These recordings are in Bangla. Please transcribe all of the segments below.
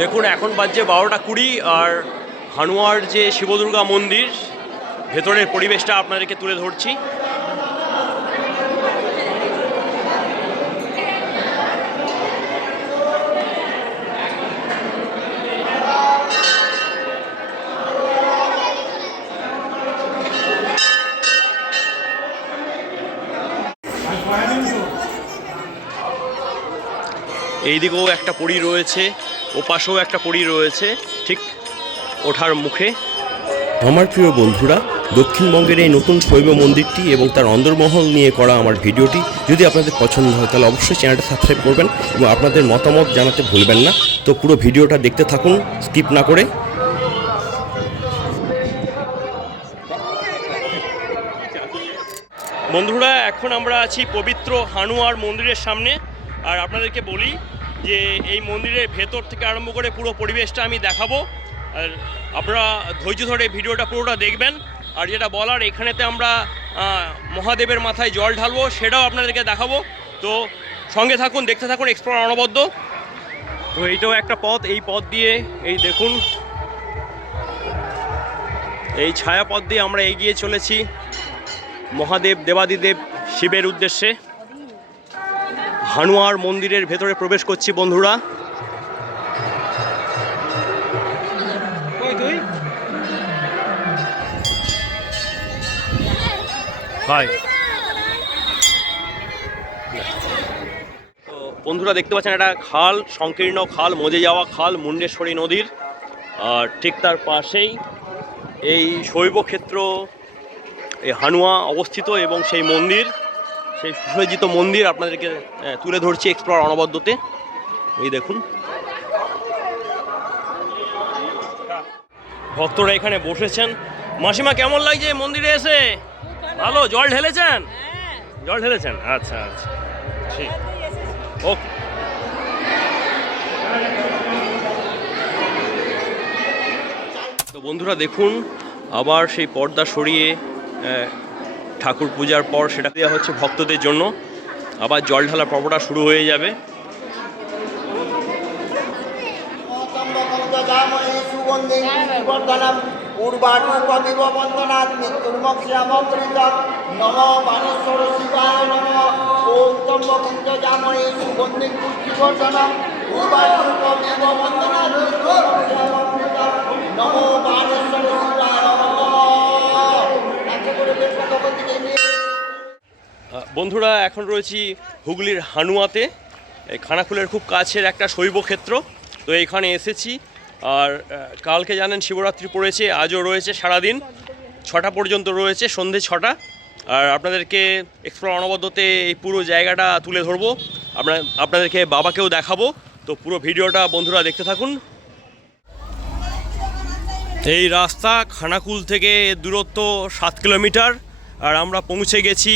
দেখুন, এখন বাজছে বারোটা কুড়ি আর হানুয়ার যে শিবদুর্গা মন্দির, ভেতরের পরিবেশটা আপনাদেরকে তুলে ধরছি। এইদিকেও একটা পরী রয়েছে। ও পাশেও একটা পরী রয়েছে ঠিক ওঠার মুখে। আমার প্রিয় বন্ধুরা দক্ষিণবঙ্গের এই নতুন শৈব মন্দিরটি এবং তার অন্দরমহল নিয়ে করা আমার ভিডিওটি যদি আপনাদের পছন্দ হয় তাহলে অবশ্যই চ্যানেলটা সাবস্ক্রাইব করবেন এবং আপনাদের মতামত জানাতে ভুলবেন না। তো পুরো ভিডিওটা দেখতে থাকুন স্কিপ না করে। বন্ধুরা এখন আমরা আছি পবিত্র হানুয়ার মন্দিরের সামনে। আর আপনাদেরকে বলি যে এই মন্দিরের ভেতর থেকে আরম্ভ করে পুরো পরিবেশটা আমি দেখাবো। আর আপনারা ধৈর্য ধরে ভিডিওটা পুরোটা দেখবেন। আর যেটা বলার, এখানেতে আমরা মহাদেবের মাথায় জল ঢালবো, সেটাও আপনাদেরকে দেখাবো। তো সঙ্গে থাকুন, দেখতে থাকুন এক্সপ্লোর অনবদ্য। তো এইটাও একটা পথ, এই পথ দিয়ে, এই দেখুন। এই ছায়া পথ দিয়ে আমরা এগিয়ে চলেছি মহাদেব, দেবাদিদেব শিবের উদ্দেশ্যে। হানুয়ার মন্দিরের ভেতরে প্রবেশ করছি বন্ধুরা। তো বন্ধুরা দেখতে পাচ্ছেন একটা খাল সংকীর্ণ খাল মজে যাওয়া খাল মুন্ডেশ্বরী নদীর। আর ঠিক তার পাশেই এই শৈবক্ষেত্র এই হানুয়া অবস্থিত এবং সেই মন্দির। সেই সুসজ্জিত মন্দির আপনাদেরকে তুলে ধরছি এক্সপ্লোর অনবদ্যতে। এই দেখুন। ভক্তরা এখানে বসেছেন। মাসিমা, কেমন লাগছে মন্দিরে এসে? ভালো? জল ঢেলেছেন? জল ঢেলেছেন? আচ্ছা আচ্ছা। ঠিক। ওকে। তো বন্ধুরা, দেখুন, আবার সেই পর্দা সরিয়ে ঠাকুর পূজার পর সেটা দেওয়া হচ্ছে ভক্তদের জন্য। আবার জল ঢালা পর্বটা শুরু হয়ে যাবে। নম বানেশ্বর বন্ধুরা, এখন রয়েছি হুগলির হানুয়াতে। খানাকুলের খুব কাছের একটা শৈব ক্ষেত্র তো এখানে এসেছি। আর কালকে জানেন শিবরাত্রি পড়েছে, আজও রয়েছে সারাদিন। ছটা পর্যন্ত রয়েছে, সন্ধে ছটা। আর আপনাদেরকে এক্সপ্লোর অনবদ্যতে এই পুরো জায়গাটা তুলে ধরবো। আপনার, আপনাদেরকে বাবাকেও দেখাবো। তো পুরো ভিডিওটা বন্ধুরা দেখতে থাকুন। এই রাস্তা খানাকুল থেকে দূরত্ব সাত কিলোমিটার, আর আমরা পৌঁছে গেছি।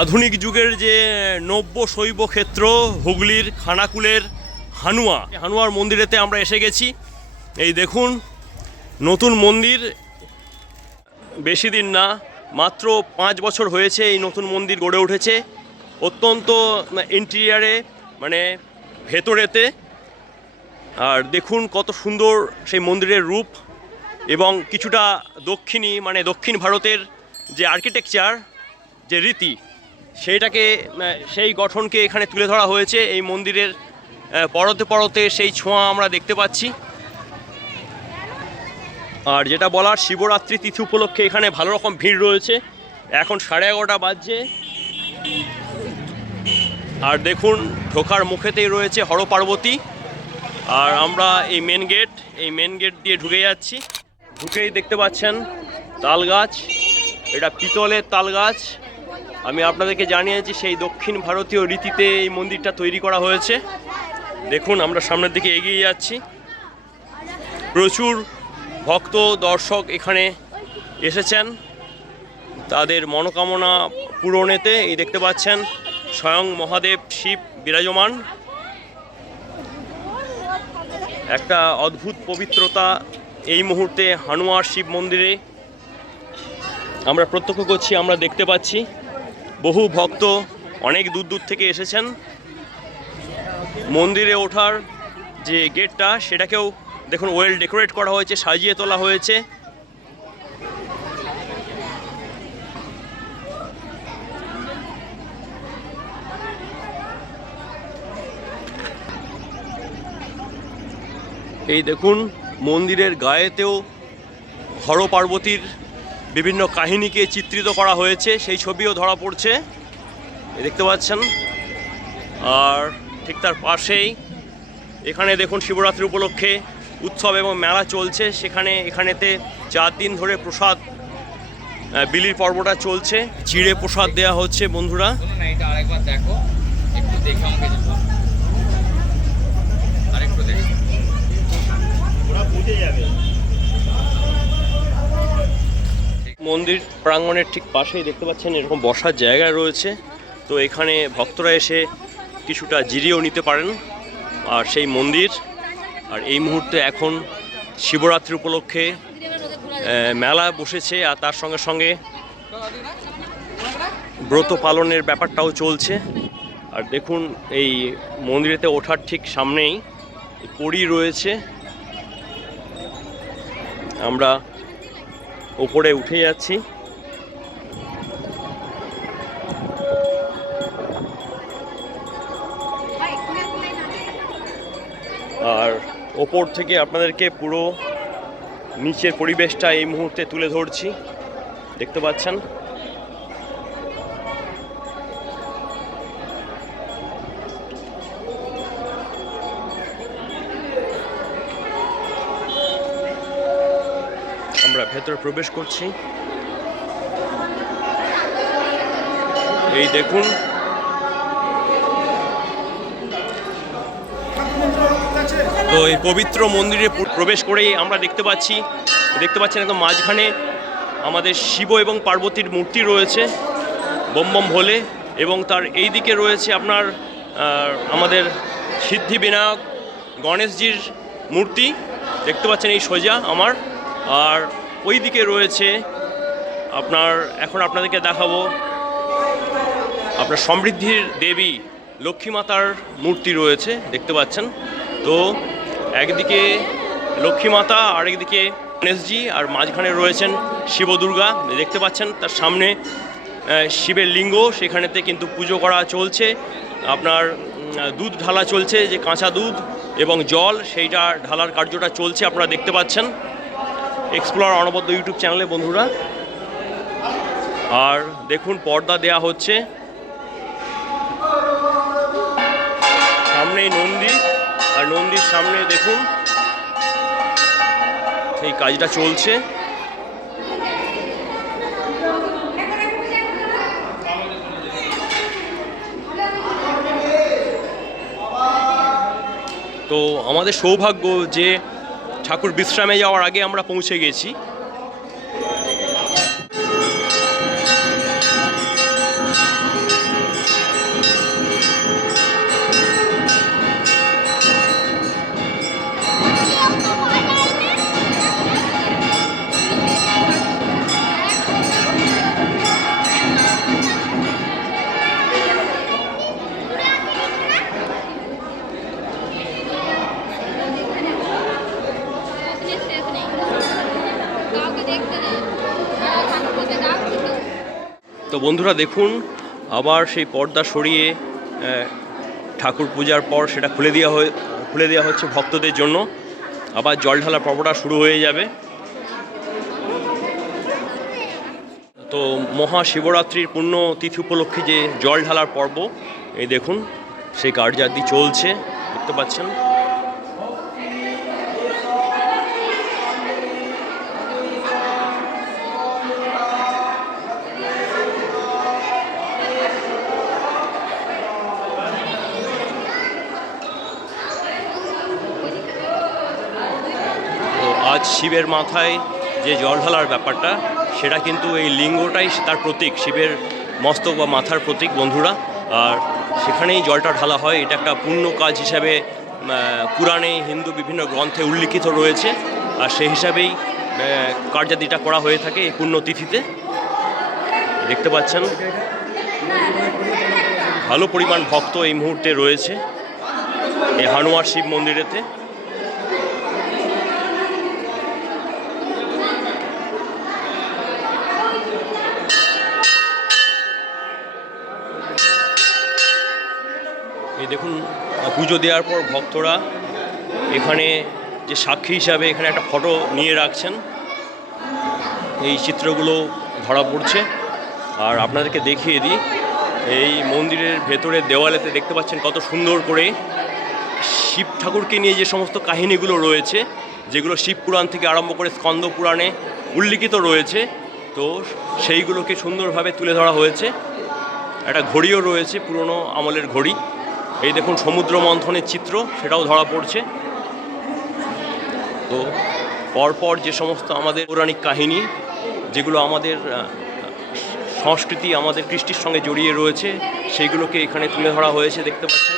আধুনিক যুগের যে নব্য শৈব ক্ষেত্র, হুগলির খানাকুলের হানুয়া। হানুয়ার মন্দিরেতে আমরা এসে গেছি। এই দেখুন, নতুন মন্দির। বেশি দিন না, মাত্র পাঁচ বছর হয়েছে এই নতুন মন্দির গড়ে উঠেছে। অত্যন্ত ইন্টেরিয়ারে মানে ভেতরেতে। আর দেখুন কত সুন্দর সেই মন্দিরের রূপ এবং কিছুটা দক্ষিণী মানে দক্ষিণ ভারতের যে আর্কিটেকচার যে রীতি, সেইটাকে সেই গঠনকে এখানে তুলে ধরা হয়েছে। এই মন্দিরের পরতে পরতে সেই ছোঁয়া আমরা দেখতে পাচ্ছি। আর যেটা বলার, শিবরাত্রি তিথি উপলক্ষে এখানে ভালো রকম ভিড় রয়েছে। এখন সাড়ে এগারোটা বাজছে। আর দেখুন, ঢোকার মুখেতেই রয়েছে হরপার্বতী। আর আমরা এই মেন গেট এই মেন গেট দিয়ে ঢুকে যাচ্ছি। ঢুকেই দেখতে পাচ্ছেন তাল গাছ। এটা পিতলের তাল গাছ। আমি আপনাদেরকে জানিয়েছি, সেই দক্ষিণ ভারতীয় রীতিতে এই মন্দিরটা তৈরি করা হয়েছে। দেখুন, আমরা সামনের দিকে এগিয়ে যাচ্ছি। প্রচুর ভক্ত, দর্শক এখানে এসেছেন। তাদের মনোকামনা পূরণেতে এই দেখতে পাচ্ছেন স্বয়ং মহাদেব শিব বিরাজমান। একটা অদ্ভুত পবিত্রতা এই মুহূর্তে হানুয়ার শিব মন্দিরে। আমরা প্রত্যক্ষ করছি, আমরা দেখতে পাচ্ছি, বহু ভক্ত অনেক দূর দূর থেকে এসেছেন। মন্দিরে ওঠার যে গেটটা সেটাকেও দেখুন ওয়েল ডেকোরেট করা হয়েছে, সাজিয়ে তোলা হয়েছে। এই দেখুন, মন্দিরের গায়েতেও হর পার্বতীর বিভিন্ন কাহিনীকে চিত্রিত করা হয়েছে, সেই ছবিও ধরা পড়ছে। দেখতে পাচ্ছেন? আর ঠিক তার পাশেই, এখানে দেখুন শিবরাত্রি উপলক্ষে উৎসব এবং মেলা চলছে। সেখানে, এখানেতে চার দিন ধরে প্রসাদ বিলির পর্বটা চলছে। চিড়ে প্রসাদ দেওয়া হচ্ছে, বন্ধুরা। দেখো, একটু দেখে আমাকে আরেকটু দেখো। মন্দির প্রাঙ্গণের ঠিক পাশেই দেখতে পাচ্ছেন এরকম বসার জায়গা রয়েছে। তো এখানে ভক্তরা এসে কিছুটা জিরিয়েও নিতে পারেন। আর সেই মন্দির, আর এই মুহূর্তে এখন শিবরাত্রি উপলক্ষে মেলা বসেছে। আর তার সঙ্গে সঙ্গে ব্রত পালনের ব্যাপারটাও চলছে। আর দেখুন, এই মন্দিরেতে ওঠার ঠিক সামনেই পরী রয়েছে। আমরা ওপরে উঠে যাচ্ছি। আর ওপর থেকে আপনাদেরকে পুরো নিচের পরিবেশটা এই মুহূর্তে তুলে ধরছি। দেখতে পাচ্ছেন? ভেতরে প্রবেশ করছি। এই দেখুন। তো এই পবিত্র মন্দিরে প্রবেশ করেই আমরা দেখতে পাচ্ছি, দেখতে পাচ্ছেন একদম মাঝখানে আমাদের শিব এবং পার্বতীর মূর্তি রয়েছে বম বম ভোলে, এবং তার এই দিকে রয়েছে আপনার আমাদের সিদ্ধি বিনায়ক গণেশজির মূর্তি। দেখতে পাচ্ছেন এই সোজা আমার, আর ওই দিকে রয়েছে আপনার, এখন আপনাদেরকে দেখাবো আপনার সমৃদ্ধির দেবী লক্ষ্মী মাতার মূর্তি রয়েছে, দেখতে পাচ্ছেন। তো একদিকে লক্ষ্মী মাতা আর একদিকে গণেশজি, আর মাঝখানে রয়েছেন শিব দুর্গা দেখতে পাচ্ছেন তার সামনে শিবের লিঙ্গ, সেখানেতে কিন্তু পুজো করা চলছে। আপনার দুধ ঢালা চলছে, যে কাঁচা দুধ এবং জল, সেইটা ঢালার কার্যটা চলছে, আপনারা দেখতে পাচ্ছেন। এক্সপ্লোর অনবদ্য ইউটিউব চ্যানেলে, বন্ধুরা। আর দেখুন, পর্দা দেয়া হচ্ছে। সামনেই নন্দী, আর নন্দীর সামনে দেখুন, সেই কাজটা চলছে। তো আমাদের সৌভাগ্য যে ঠাকুর বিশ্রামে যাওয়ার আগে আমরা পৌঁছে গেছি। বন্ধুরা দেখুন, আবার সেই পর্দা সরিয়ে ঠাকুর পূজার পর সেটা খুলে দেওয়া হয়ে, খুলে দেওয়া হচ্ছে ভক্তদের জন্য। আবার জল ঢালা পর্বটা শুরু হয়ে যাবে। তো মহাশিবরাত্রির পূর্ণ তিথি উপলক্ষে যে জল ঢালার পর্ব, এই দেখুন, সেই কার্যাদি চলছে, দেখতে পাচ্ছেন তো আজ শিবের মাথায় যে জল ঢালার ব্যাপারটা, সেটা কিন্তু এই লিঙ্গটাই তার প্রতীক, শিবের মস্তক বা মাথার প্রতীক বন্ধুরা। আর সেখানেই জলটা ঢালা হয়, এটা একটা পুণ্য কাজ হিসাবে পুরাণে হিন্দু বিভিন্ন গ্রন্থে উল্লিখিত রয়েছে। আর সেই হিসাবেই কার্যাদিটা করা হয়ে থাকে এই পুণ্যতিথিতে। দেখতে পাচ্ছেন? ভালো পরিমাণ ভক্ত এই মুহূর্তে রয়েছে। এই হানুয়ার শিব মন্দিরেতে। দেখুন, পুজো দেওয়ার পর ভক্তরা এখানে যে সাক্ষী হিসাবে এখানে একটা ফটো নিয়ে রাখছেন। এই চিত্রগুলো ধরা পড়ছে। আর আপনাদেরকে দেখিয়ে দিই, এই মন্দিরের ভেতরের দেওয়ালেতে দেখতে পাচ্ছেন কত সুন্দর করে শিব ঠাকুরকে নিয়ে যে সমস্ত কাহিনীগুলো রয়েছে, যেগুলো শিব পুরাণ থেকে আরম্ভ করে স্কন্দ পুরাণে উল্লিখিত রয়েছে, তো সেইগুলোকে সুন্দরভাবে তুলে ধরা হয়েছে। একটা ঘড়িও রয়েছে, পুরনো আমলের ঘড়ি। এই দেখুন সমুদ্র মন্থনের চিত্র, সেটাও ধরা পড়ছে। তো পরপর যে সমস্ত আমাদের পৌরাণিক কাহিনী, যেগুলো আমাদের সংস্কৃতি আমাদের কৃষ্টির সঙ্গে জড়িয়ে রয়েছে, সেইগুলোকে এখানে তুলে ধরা হয়েছে, দেখতে পাচ্ছেন।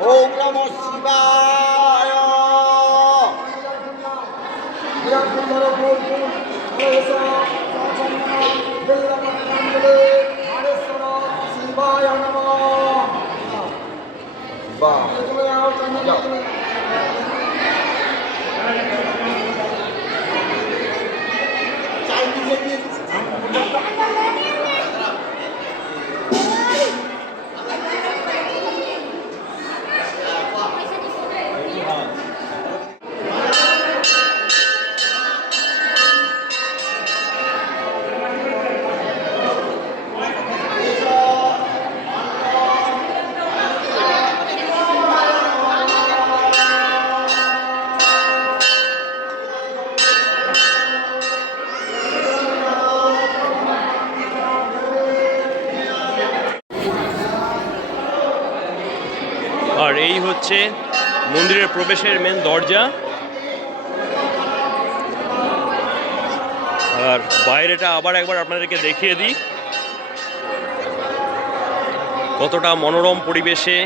ওম নম শিবায় শিবায় নম বাহ যাও। চাইনিজে হচ্ছে মন্দিরের প্রবেশের মেন দরজা। আর বাইরেটা আবার একবার আপনাদেরকে দেখিয়ে দিই। কতটা মনোরম পরিবেশে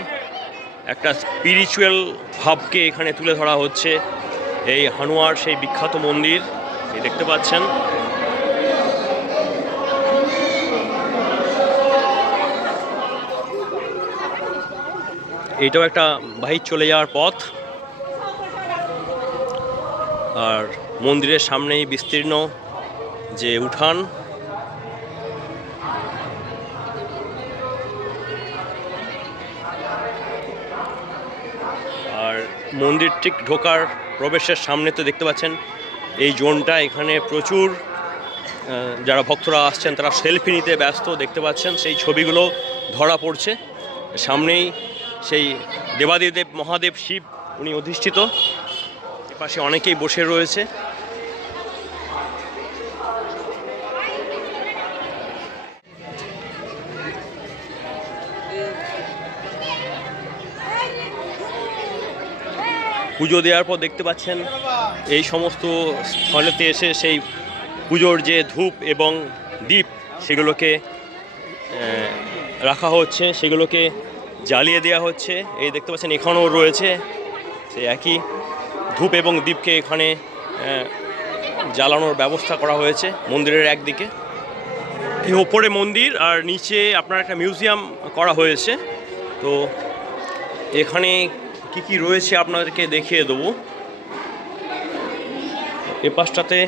একটা স্পিরিচুয়াল ভাবকে এখানে তুলে ধরা হচ্ছে। এই হানুয়ার সেই বিখ্যাত মন্দির, এই দেখতে পাচ্ছেন। এইটাও একটা বাহির চলে যাওয়ার পথ। আর মন্দিরের সামনেই বিস্তীর্ণ যে উঠান। আর মন্দির ঠিক ঢোকার প্রবেশের সামনে তো দেখতে পাচ্ছেন, এই জোনটা এখানে প্রচুর যারা ভক্তরা আসছেন তারা সেলফি নিতে ব্যস্ত দেখতে পাচ্ছেন, সেই ছবিগুলো ধরা পড়ছে। সামনেই সেই দেবাদিদেব মহাদেব শিব, উনি অধিষ্ঠিত। এপাশে অনেকেই বসে রয়েছে। পুজো দেওয়ার পর দেখতে পাচ্ছেন, এই সমস্ত স্থলেতে এসে সেই পুজোর যে ধূপ এবং দীপ, সেগুলোকে রাখা হচ্ছে। সেগুলোকে জ্বালিয়ে দেওয়া হচ্ছে। এই দেখতে পাচ্ছেন, এখানেও রয়েছে। সে একই ধূপ এবং দ্বীপকে এখানে জ্বালানোর ব্যবস্থা করা হয়েছে মন্দিরের একদিকে। এই ওপরে মন্দির আর নিচে আপনার একটা মিউজিয়াম করা হয়েছে। তো এখানে কি কি রয়েছে আপনাদেরকে দেখিয়ে দেবো। এ পাশটাতে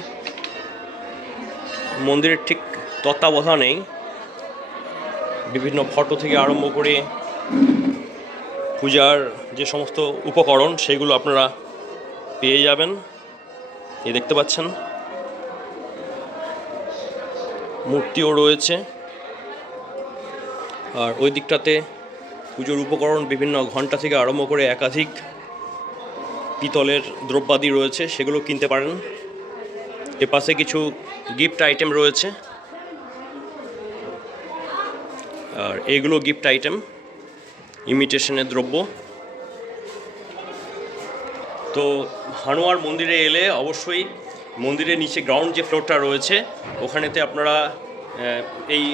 মন্দিরের ঠিক তত্ত্বাবধানেই বিভিন্ন ফটো থেকে আরম্ভ করে পূজার যে সমস্ত উপকরণ, সেগুলো আপনারা পেয়ে যাবেন। এই দেখতে পাচ্ছেন। মূর্তিও রয়েছে। আর ওই দিকটাতে পুজোর উপকরণ বিভিন্ন ঘণ্টা থেকে আরম্ভ করে একাধিক পিতলের দ্রব্যাদি রয়েছে, সেগুলো কিনতে পারেন। এ পাশে কিছু গিফট আইটেম রয়েছে। আর এগুলো গিফট আইটেম। ইমিটেশনের দ্রব্য। তো হানুয়ার মন্দিরে এলে অবশ্যই মন্দিরের নিচে গ্রাউন্ড যে ফ্লোরটা রয়েছে, ওখানেতে আপনারা এই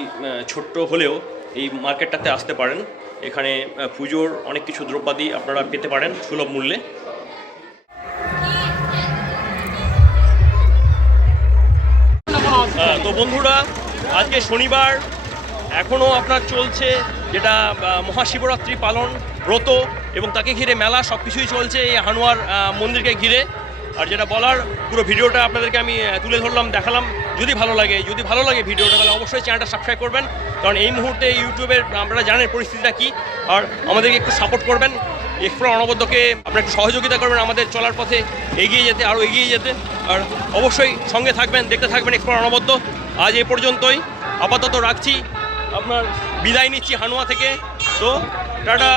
ছোট্ট হলেও এই মার্কেটটাতে আসতে পারেন। এখানে পুজোর অনেক কিছু দ্রব্যাদি আপনারা পেতে পারেন সুলভ মূল্যে। তো বন্ধুরা, আজকে শনিবার এখনও আপনার চলছে যেটা মহাশিবরাত্রি পালন ব্রত এবং তাকে ঘিরে মেলা সব কিছুই চলছে এই হানুয়ার মন্দিরকে ঘিরে। আর যেটা বলার, পুরো ভিডিওটা আপনাদেরকে আমি তুলে ধরলাম, দেখালাম। যদি ভালো লাগে, যদি ভালো লাগে ভিডিওটা, তাহলে অবশ্যই চ্যানেলটা সাবস্ক্রাইব করবেন। কারণ এই মুহূর্তে ইউটিউবের, আপনারা জানেন পরিস্থিতিটা কী। আর আমাদেরকে একটু সাপোর্ট করবেন। এক্সপ্লোর অনবদ্যকে আপনারা একটু সহযোগিতা করবেন আমাদের চলার পথে। এগিয়ে যেতে, আরও এগিয়ে যেতে। আর অবশ্যই সঙ্গে থাকবেন, দেখতে থাকবেন এক্সপ্লোর অনবদ্য। আজ এ পর্যন্তই। আপাতত রাখছি। আপনার বিদায় নিচ্ছি হানুয়া থেকে। তো টাটা।